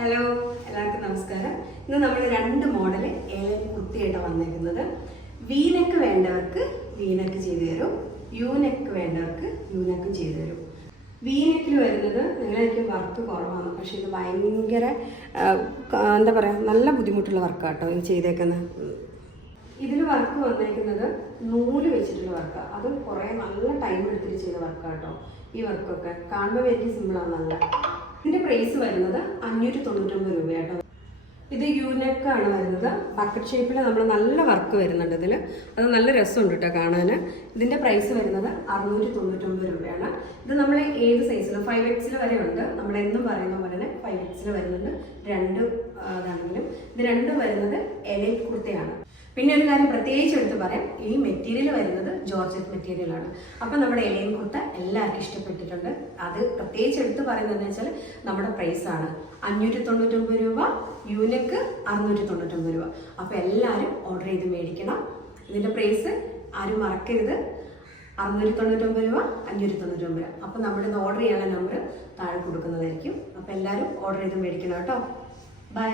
Hello, എല്ലാവർക്കും നമസ്കാരം. ഇന്ന് നമ്മൾ രണ്ട് മോഡൽ ഏലൻ കുർത്തിയായിട്ട് വന്നിരിക്കുന്നത്. വി നെക്ക് വേണ്ടവർക്ക് വി നെക്ക് ചെയ്തു തരും, യു നെക്ക് വേണ്ടവർക്ക് യു നെക്ക് ചെയ്തു തരും. വി നെക്കിൽ വരുന്നത് നിങ്ങളായിരിക്കും വർക്ക് കുറവാണ്, പക്ഷെ ഇത് ഭയങ്കര എന്താ പറയുക, നല്ല ബുദ്ധിമുട്ടുള്ള വർക്കാട്ടോ ഇത് ചെയ്തേക്കുന്നത്. ഇതിൽ വർക്ക് വന്നേക്കുന്നത് നൂല് വെച്ചിട്ടുള്ള വർക്കാണ്. അത് കുറേ നല്ല ടൈം എടുത്തിട്ട് ചെയ്ത വർക്കാട്ടോ. ഈ വർക്കൊക്കെ കാണുമ്പോൾ വലിയ സിമ്പിളാണ്. നല്ല ഇതിൻ്റെ പ്രൈസ് വരുന്നത് 599 രൂപയാട്ടോ. ഇത് യൂനെക്കാണ് വരുന്നത്. ബക്കറ്റ് ഷേപ്പിൽ നമ്മൾ നല്ല വർക്ക് വരുന്നുണ്ട് ഇതിൽ. അത് നല്ല രസമുണ്ട് കേട്ടോ കാണാൻ. ഇതിൻ്റെ പ്രൈസ് വരുന്നത് 699 രൂപയാണ്. ഇത് നമ്മൾ ഏത് സൈസിലും 5X വരെ ഉണ്ട്. നമ്മൾ എന്നും പറയുന്ന പോലെ തന്നെ 5X വരുന്നുണ്ട്. രണ്ട് ഇതാണെങ്കിലും ഇത് രണ്ടും വരുന്നത് എലൈൻ കുർത്തയാണ്. പിന്നെ ഒരു കാര്യം പ്രത്യേകിച്ച് എടുത്ത് പറയാം, ഈ മെറ്റീരിയൽ വരുന്നത് ജോർജറ്റ് മെറ്റീരിയലാണ്. അപ്പം നമ്മുടെ എലൈൻ കുർത്ത എല്ലാവർക്കും ഇഷ്ടപ്പെട്ടിട്ടുണ്ട്. അത് പ്രത്യേകിച്ച് എടുത്ത് പറയുന്നതെന്ന് വെച്ചാൽ നമ്മുടെ പ്രൈസാണ് 599 രൂപ, യൂനെക്ക് 699 രൂപ. അപ്പോൾ എല്ലാവരും ഓർഡർ ചെയ്ത് മേടിക്കണം. ഇതിൻ്റെ പ്രൈസ് ആരും മറക്കരുത്. 699 രൂപ, 599 രൂപ. അപ്പോൾ നമ്മുടെ ഓർഡർ ചെയ്യാനുള്ള നമ്പർ താഴെ കൊടുക്കുന്നതായിരിക്കും. അപ്പോൾ എല്ലാവരും ഓർഡർ ചെയ്ത് മേടിക്കണം കേട്ടോ. ബൈ.